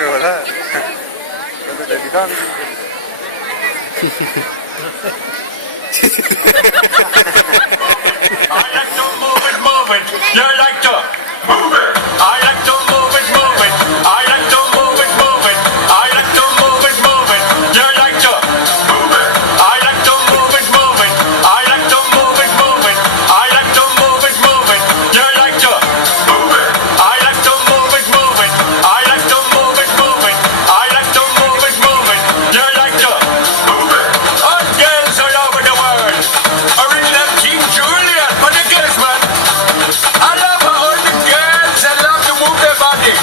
Voilà. I like to move it, move it. You like to move it. I like to move it, move it. I like to move it, move it. I like to move it, move it. You like to move it. I like to move it, move it. I like to move it, move it. I like to move it, move it. You like to move it. I like to move it, move it. I like to move it, move it. I like to move it, move it. You like to move it. All girls all over the world. Original King Julian, but the girls, man. I love how all the girls, I love to move their body.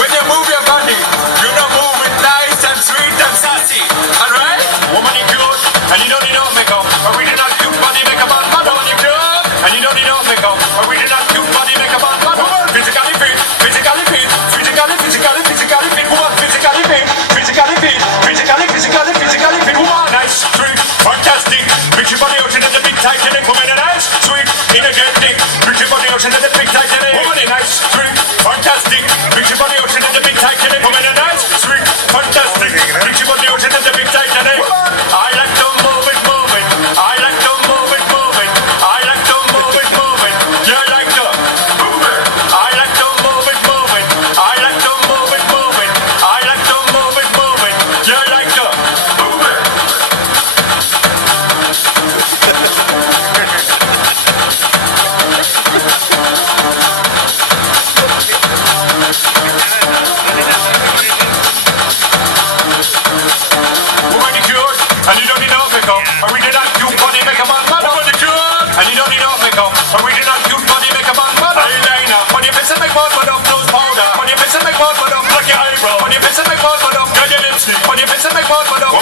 When you move your body, you know move it nice and sweet and sassy. Alright? Woman, you cute, and you don't need no makeup. Original cute body makeup on man. Woman, you cute, and you don't need no makeup. Original cute body makeup on man. Woman, physically fit, physically fit, physically fit. Woman, physically fit, physically fit, physically fit. Woman, nice, sweet, fantastic. Mix your body out into the big tight and woman, nice, sweet, energetic. Mix your body out into the big tight and woman, nice, sweet, fantastic. Mix your body out into the big tight and woman, nice, sweet, fantastic. Mix your body out into the big tight and woman. I like to move it, move it. I like to move it, move it. I like to move it, move it. You like to move it. I like to move it, move it. I like to move it, move it. I like to move it, move it. You like to move it. Woman, you cute, and you don't need no makeup. Original cute body makeup on man. Woman, you cute, and you don't need no makeup. Original cute body makeup on man. Eyeliner, on your face and make one put up nose powder. On your face and make one put up like your eyebrow. On your face and make one put up, got your lipstick. On your face and make one put up.